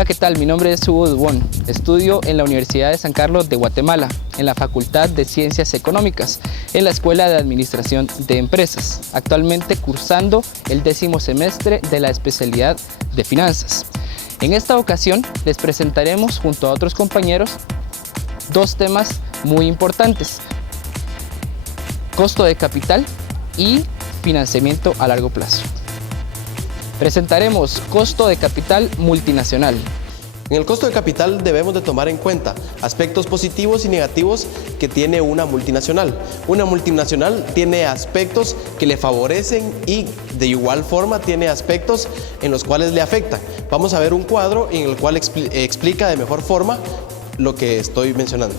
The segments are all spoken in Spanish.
Hola, ¿qué tal? Mi nombre es Hugo Dubón. Estudio en la Universidad de San Carlos de Guatemala, en la Facultad de Ciencias Económicas, en la Escuela de Administración de Empresas, actualmente cursando el 10º semestre de la especialidad de Finanzas. En esta ocasión les presentaremos junto a otros compañeros dos temas muy importantes: costo de capital y financiamiento a largo plazo. Presentaremos costo de capital multinacional. En el costo de capital debemos de tomar en cuenta aspectos positivos y negativos que tiene una multinacional. Una multinacional tiene aspectos que le favorecen y de igual forma tiene aspectos en los cuales le afectan. Vamos a ver un cuadro en el cual explica de mejor forma lo que estoy mencionando.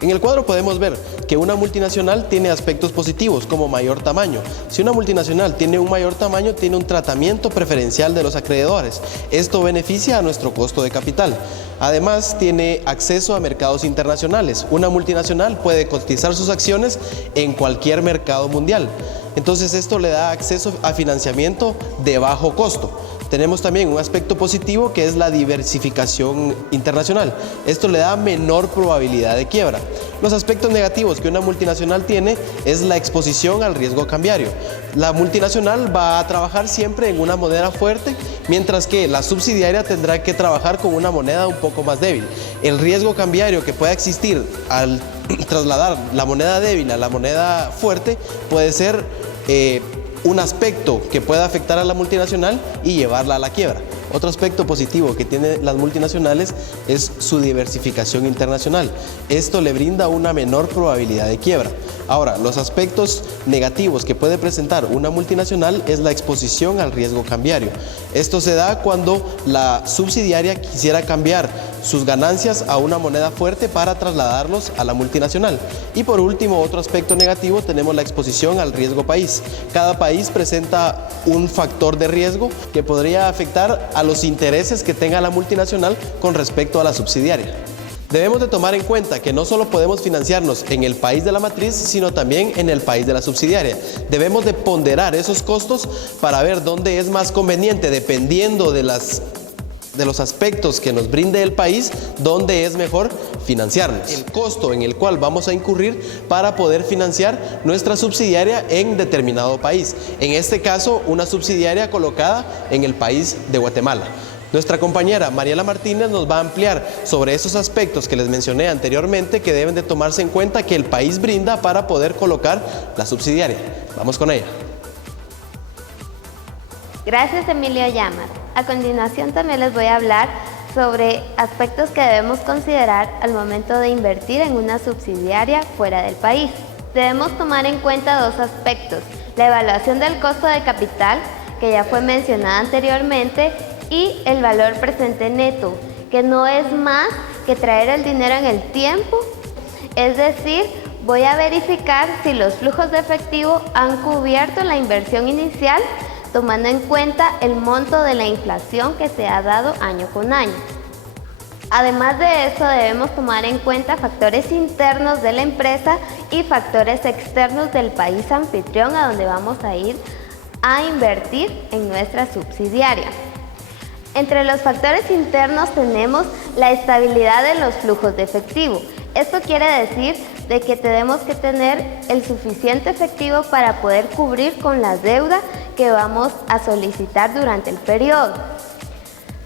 En el cuadro podemos ver que una multinacional tiene aspectos positivos como mayor tamaño. Si una multinacional tiene un mayor tamaño, tiene un tratamiento preferencial de los acreedores. Esto beneficia a nuestro costo de capital. Además, tiene acceso a mercados internacionales. Una multinacional puede cotizar sus acciones en cualquier mercado mundial. Entonces, esto le da acceso a financiamiento de bajo costo. Tenemos también un aspecto positivo que es la diversificación internacional. Esto le da menor probabilidad de quiebra. Los aspectos negativos que una multinacional tiene es la exposición al riesgo cambiario. La multinacional va a trabajar siempre en una moneda fuerte, mientras que la subsidiaria tendrá que trabajar con una moneda un poco más débil. El riesgo cambiario que pueda existir al trasladar la moneda débil a la moneda fuerte puede ser un aspecto que pueda afectar a la multinacional y llevarla a la quiebra. Otro aspecto positivo que tienen las multinacionales es su diversificación internacional. Esto le brinda una menor probabilidad de quiebra. Ahora, los aspectos negativos que puede presentar una multinacional es la exposición al riesgo cambiario. Esto se da cuando la subsidiaria quisiera cambiar sus ganancias a una moneda fuerte para trasladarlos a la multinacional. Y por último, otro aspecto negativo, tenemos la exposición al riesgo país. Cada país presenta un factor de riesgo que podría afectar a los intereses que tenga la multinacional con respecto a la subsidiaria. Debemos de tomar en cuenta que no solo podemos financiarnos en el país de la matriz, sino también en el país de la subsidiaria. Debemos de ponderar esos costos para ver dónde es más conveniente, dependiendo de los aspectos que nos brinde el país, dónde es mejor financiarnos. El costo en el cual vamos a incurrir para poder financiar nuestra subsidiaria en determinado país. En este caso, una subsidiaria colocada en el país de Guatemala. Nuestra compañera Mariela Martínez nos va a ampliar sobre esos aspectos que les mencioné anteriormente que deben de tomarse en cuenta que el país brinda para poder colocar la subsidiaria. Vamos con ella. Gracias, Emilio Llamas. A continuación también les voy a hablar sobre aspectos que debemos considerar al momento de invertir en una subsidiaria fuera del país. Debemos tomar en cuenta dos aspectos: la evaluación del costo de capital, que ya fue mencionada anteriormente, y el valor presente neto, que no es más que traer el dinero en el tiempo, es decir, voy a verificar si los flujos de efectivo han cubierto la inversión inicial, tomando en cuenta el monto de la inflación que se ha dado año con año. Además de eso, debemos tomar en cuenta factores internos de la empresa y factores externos del país anfitrión a donde vamos a ir a invertir en nuestra subsidiaria. Entre los factores internos tenemos la estabilidad de los flujos de efectivo. Esto quiere decir de que tenemos que tener el suficiente efectivo para poder cubrir con la deuda que vamos a solicitar durante el periodo.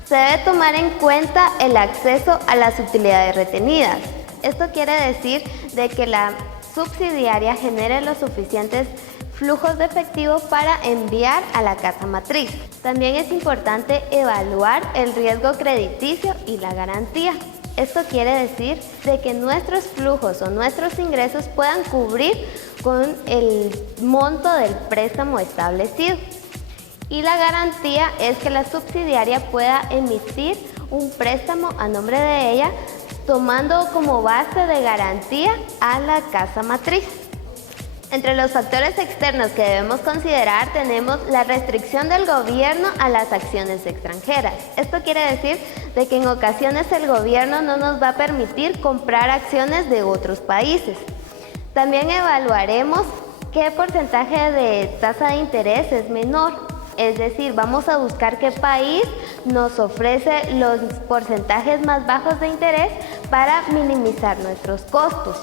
Se debe tomar en cuenta el acceso a las utilidades retenidas. Esto quiere decir de que la subsidiaria genere los suficientes flujos de efectivo para enviar a la casa matriz. También es importante evaluar el riesgo crediticio y la garantía. Esto quiere decir de que nuestros flujos o nuestros ingresos puedan cubrir con el monto del préstamo establecido. Y la garantía es que la subsidiaria pueda emitir un préstamo a nombre de ella, tomando como base de garantía a la casa matriz. Entre los factores externos que debemos considerar tenemos la restricción del gobierno a las acciones extranjeras. Esto quiere decir de que en ocasiones el gobierno no nos va a permitir comprar acciones de otros países. También evaluaremos qué porcentaje de tasa de interés es menor. Es decir, vamos a buscar qué país nos ofrece los porcentajes más bajos de interés para minimizar nuestros costos.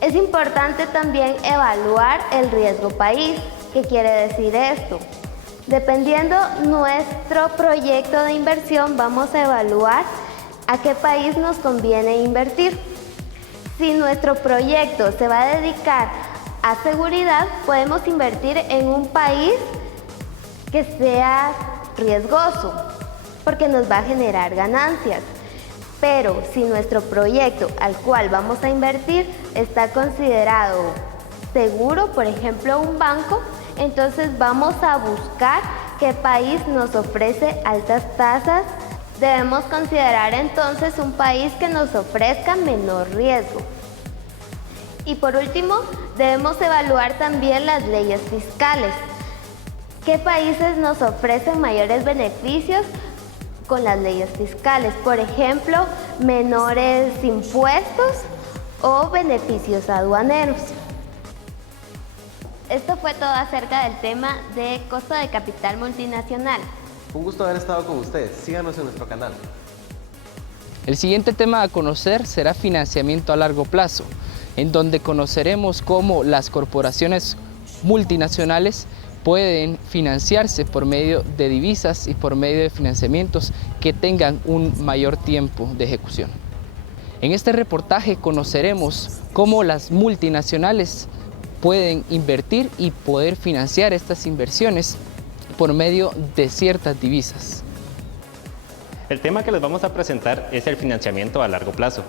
Es importante también evaluar el riesgo país. ¿Qué quiere decir esto? Dependiendo nuestro proyecto de inversión, vamos a evaluar a qué país nos conviene invertir. Si nuestro proyecto se va a dedicar a seguridad, podemos invertir en un país que sea riesgoso, porque nos va a generar ganancias. Pero si nuestro proyecto al cual vamos a invertir está considerado seguro, por ejemplo un banco, entonces vamos a buscar qué país nos ofrece altas tasas. Debemos considerar entonces un país que nos ofrezca menor riesgo. Y por último, debemos evaluar también las leyes fiscales. ¿Qué países nos ofrecen mayores beneficios con las leyes fiscales? Por ejemplo, menores impuestos o beneficios aduaneros. Esto fue todo acerca del tema de costo de capital multinacional. Un gusto haber estado con ustedes. Síganos en nuestro canal. El siguiente tema a conocer será financiamiento a largo plazo, en donde conoceremos cómo las corporaciones multinacionales pueden financiarse por medio de divisas y por medio de financiamientos que tengan un mayor tiempo de ejecución. En este reportaje conoceremos cómo las multinacionales pueden invertir y poder financiar estas inversiones por medio de ciertas divisas. El tema que les vamos a presentar es el financiamiento a largo plazo.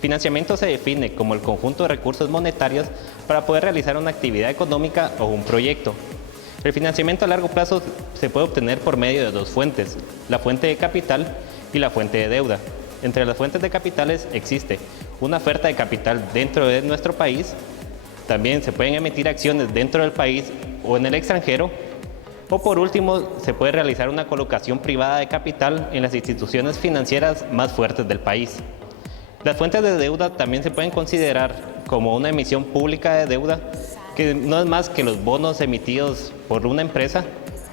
Financiamiento se define como el conjunto de recursos monetarios para poder realizar una actividad económica o un proyecto. El financiamiento a largo plazo se puede obtener por medio de dos fuentes, la fuente de capital y la fuente de deuda. Entre las fuentes de capitales existe una oferta de capital dentro de nuestro país, también se pueden emitir acciones dentro del país o en el extranjero, o por último se puede realizar una colocación privada de capital en las instituciones financieras más fuertes del país. Las fuentes de deuda también se pueden considerar como una emisión pública de deuda, que no es más que los bonos emitidos por una empresa,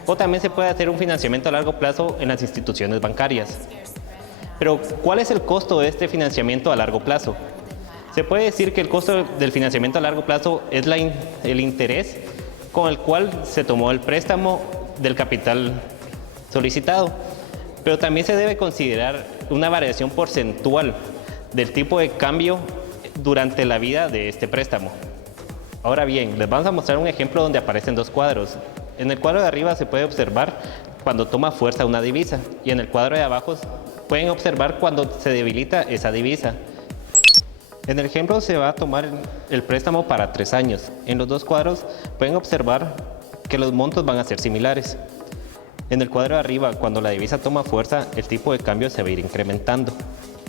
o también se puede hacer un financiamiento a largo plazo en las instituciones bancarias. Pero, ¿cuál es el costo de este financiamiento a largo plazo? Se puede decir que el costo del financiamiento a largo plazo es el interés con el cual se tomó el préstamo del capital solicitado, pero también se debe considerar una variación porcentual del tipo de cambio durante la vida de este préstamo. Ahora bien, les vamos a mostrar un ejemplo donde aparecen dos cuadros. En el cuadro de arriba se puede observar cuando toma fuerza una divisa y en el cuadro de abajo pueden observar cuando se debilita esa divisa. En el ejemplo se va a tomar el préstamo para 3 años. En los dos cuadros pueden observar que los montos van a ser similares. En el cuadro de arriba, cuando la divisa toma fuerza, el tipo de cambio se va a ir incrementando.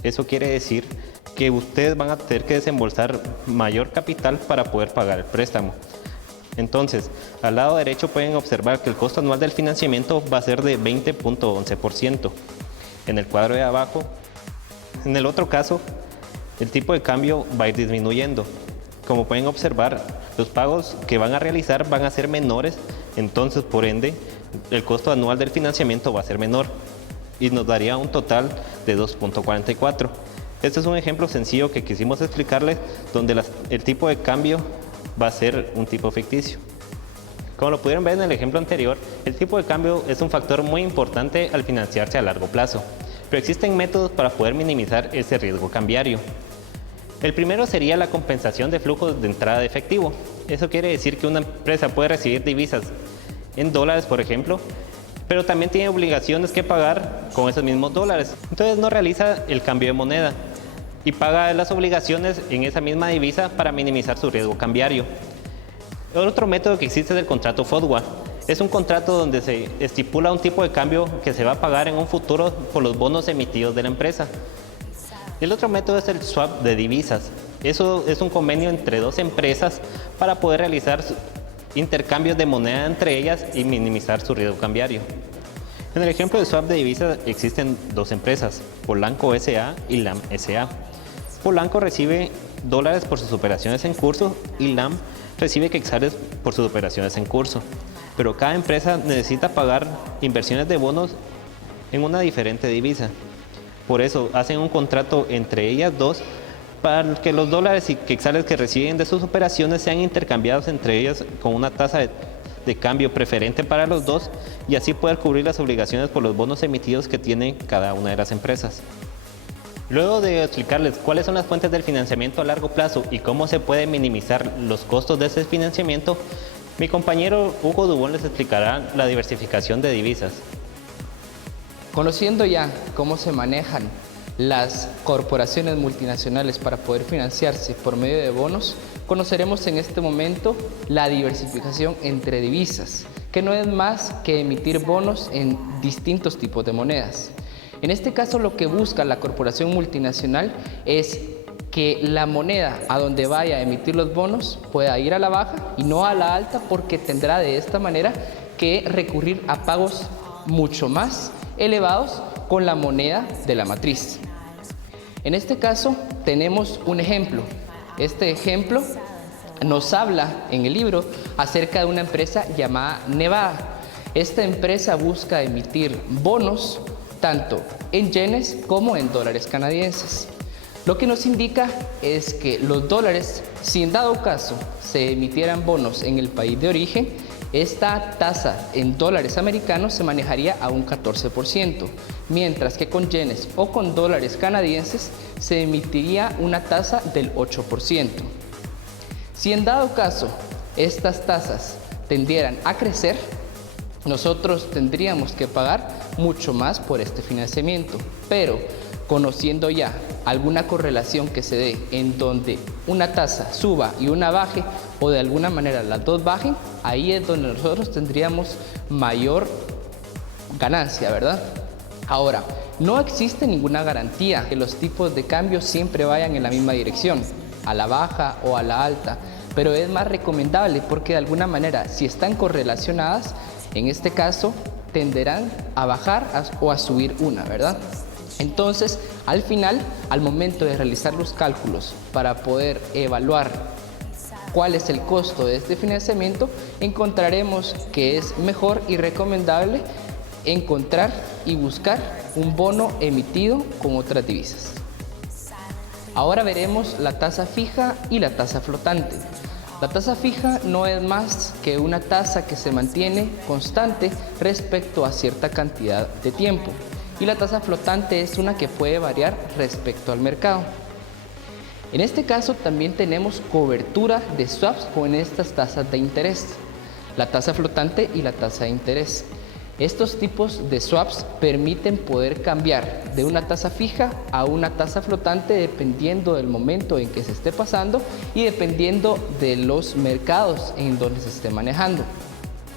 Eso quiere decir que ustedes van a tener que desembolsar mayor capital para poder pagar el préstamo. Entonces, al lado derecho pueden observar que el costo anual del financiamiento va a ser de 20.11%. En el cuadro de abajo, en el otro caso, el tipo de cambio va a ir disminuyendo. Como pueden observar, los pagos que van a realizar van a ser menores, entonces por ende el costo anual del financiamiento va a ser menor y nos daría un total de 2.44. Este es un ejemplo sencillo que quisimos explicarles donde el tipo de cambio va a ser un tipo ficticio. Como lo pudieron ver en el ejemplo anterior, el tipo de cambio es un factor muy importante al financiarse a largo plazo, pero existen métodos para poder minimizar ese riesgo cambiario. El primero sería la compensación de flujos de entrada de efectivo. Eso quiere decir que una empresa puede recibir divisas en dólares, por ejemplo, pero también tiene obligaciones que pagar con esos mismos dólares. Entonces no realiza el cambio de moneda y paga las obligaciones en esa misma divisa para minimizar su riesgo cambiario. Otro método que existe es el contrato forward. Es un contrato donde se estipula un tipo de cambio que se va a pagar en un futuro por los bonos emitidos de la empresa. El otro método es el swap de divisas. Eso es un convenio entre dos empresas para poder realizar intercambios de moneda entre ellas y minimizar su riesgo cambiario. En el ejemplo de swap de divisas existen dos empresas, Polanco S.A. y LAM S.A. Polanco recibe dólares por sus operaciones en curso y LAM recibe quetzales por sus operaciones en curso. pero cada empresa necesita pagar inversiones de bonos en una diferente divisa. Por eso hacen un contrato entre ellas dos para que los dólares y quetzales que reciben de sus operaciones sean intercambiados entre ellas con una tasa de cambio preferente para los dos y así poder cubrir las obligaciones por los bonos emitidos que tiene cada una de las empresas. Luego de explicarles cuáles son las fuentes del financiamiento a largo plazo y cómo se puede minimizar los costos de ese financiamiento, mi compañero Hugo Dubón les explicará la diversificación de divisas. Conociendo ya cómo se manejan las corporaciones multinacionales para poder financiarse por medio de bonos, conoceremos en este momento la diversificación entre divisas, que no es más que emitir bonos en distintos tipos de monedas. En este caso, lo que busca la corporación multinacional es que la moneda a donde vaya a emitir los bonos pueda ir a la baja y no a la alta, porque tendrá de esta manera que recurrir a pagos mucho más elevados con la moneda de la matriz. En este caso tenemos un ejemplo. Este ejemplo nos habla en el libro acerca de una empresa llamada Nevada. Esta empresa busca emitir bonos tanto en yenes como en dólares canadienses. Lo que nos indica es que los dólares, si en dado caso se emitieran bonos en el país de origen, esta tasa en dólares americanos se manejaría a un 14%, mientras que con yenes o con dólares canadienses se emitiría una tasa del 8%. Si en dado caso estas tasas tendieran a crecer, nosotros tendríamos que pagar mucho más por este financiamiento, pero conociendo ya alguna correlación que se dé en donde una tasa suba y una baje, o de alguna manera las dos bajen, ahí es donde nosotros tendríamos mayor ganancia, ¿verdad? Ahora, no existe ninguna garantía que los tipos de cambio siempre vayan en la misma dirección, a la baja o a la alta, pero es más recomendable porque de alguna manera, si están correlacionadas, en este caso tenderán a bajar o a subir una, ¿verdad? Entonces, al final, al momento de realizar los cálculos para poder evaluar cuál es el costo de este financiamiento, encontraremos que es mejor y recomendable encontrar y buscar un bono emitido con otras divisas. Ahora veremos la tasa fija y la tasa flotante. La tasa fija no es más que una tasa que se mantiene constante respecto a cierta cantidad de tiempo, y la tasa flotante es una que puede variar respecto al mercado. En este caso también tenemos cobertura de swaps con estas tasas de interés, la tasa flotante y la tasa de interés. Estos tipos de swaps permiten poder cambiar de una tasa fija a una tasa flotante dependiendo del momento en que se esté pasando y dependiendo de los mercados en donde se esté manejando.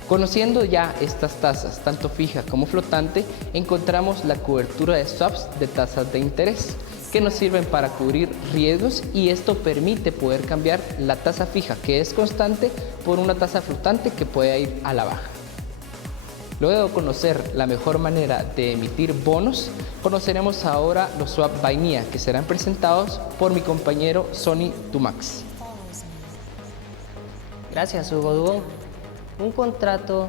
Conociendo ya estas tasas, tanto fija como flotante, encontramos la cobertura de swaps de tasas de interés, que nos sirven para cubrir riesgos, y esto permite poder cambiar la tasa fija, que es constante, por una tasa flotante que puede ir a la baja. Luego de conocer la mejor manera de emitir bonos, conoceremos ahora los swap vainilla, que serán presentados por mi compañero Sonny Dumax. Gracias, Hugo Dubón. Un contrato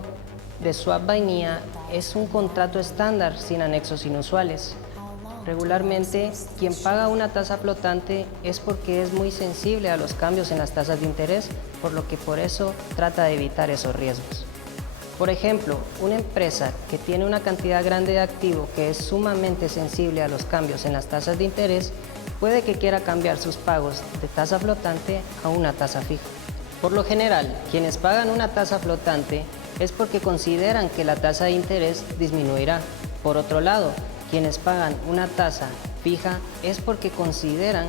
de swap vainilla es un contrato estándar sin anexos inusuales. Regularmente, quien paga una tasa flotante es porque es muy sensible a los cambios en las tasas de interés, por eso trata de evitar esos riesgos. Por ejemplo, una empresa que tiene una cantidad grande de activo que es sumamente sensible a los cambios en las tasas de interés, puede que quiera cambiar sus pagos de tasa flotante a una tasa fija. Por lo general, quienes pagan una tasa flotante es porque consideran que la tasa de interés disminuirá. Por otro lado, quienes pagan una tasa fija es porque consideran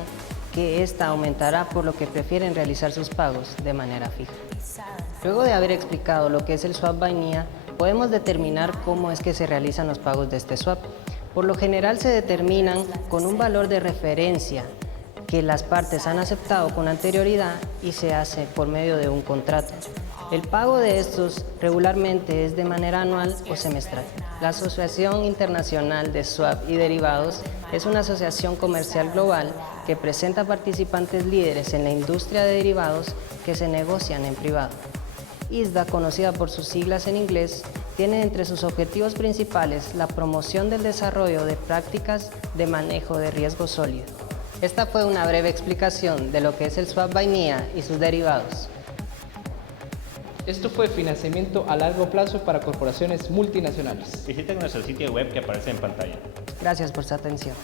que ésta aumentará, por lo que prefieren realizar sus pagos de manera fija. Luego de haber explicado lo que es el swap vainilla, podemos determinar cómo es que se realizan los pagos de este swap. Por lo general se determinan con un valor de referencia que las partes han aceptado con anterioridad y se hace por medio de un contrato. El pago de estos regularmente es de manera anual o semestral. La Asociación Internacional de Swap y Derivados es una asociación comercial global que presenta participantes líderes en la industria de derivados que se negocian en privado. ISDA, conocida por sus siglas en inglés, tiene entre sus objetivos principales la promoción del desarrollo de prácticas de manejo de riesgo sólido. Esta fue una breve explicación de lo que es el swap vainilla y sus derivados. Esto fue financiamiento a largo plazo para corporaciones multinacionales. Visiten nuestro sitio web que aparece en pantalla. Gracias por su atención.